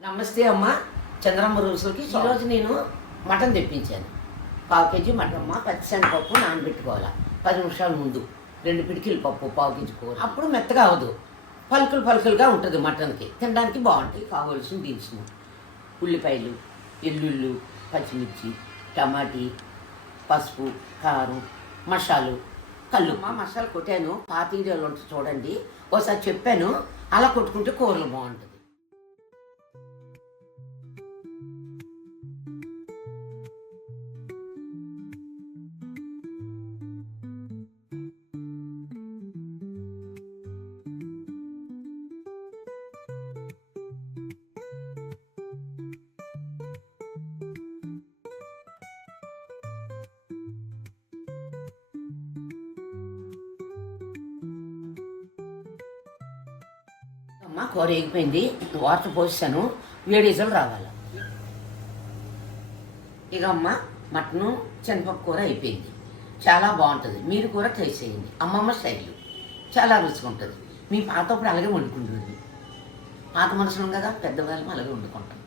నమస్తే అమ్మ. చంద్రమ్మ రోజులకి ఈరోజు నేను మటన్ తెప్పించాను. 1/2 కేజీ మటన్ అమ్మ. పచ్చిశనగపప్పు నానబెట్టుకోవాలి 10 నిమిషాల ముందు. 2 పిడికిల పప్పు 1/2 కేజీ కూర. అప్పుడు మెత్తగా అవ్వదు, పలుకులుగా ఉంటుంది. మటన్కి తినడానికి బాగుంటాయి. కావలసిన దినుసులు: ఉల్లిపాయలు, ఎల్లుళ్ళు, పచ్చిమిర్చి, టమాటీ, పసుపు, కారం, మసాలు, కళ్ళు. మసాలా కొట్టాను. పాత వీడియోలు ఉంటుంది చూడండి, ఒకసారి చెప్పాను. అలా కొట్టుకుంటే కూరలు బాగుంటుంది. అమ్మ, కూర ఎగిపోయింది. వాటర్ పోసాను, వేడీజలు రావాలి. ఇక అమ్మ, మటను శనగపప్పు కూర అయిపోయింది. చాలా బాగుంటుంది. మీరు కూడా ట్రై చేయండి. అమ్మమ్మ స్టైల్ చాలా రుచిగా ఉంటుంది. మీ పాతప్పుడు అలాగే వండుకుంటుంది. పాత మనుషులం కదా, పెద్దవాళ్ళం అలాగే వండుకుంటాం.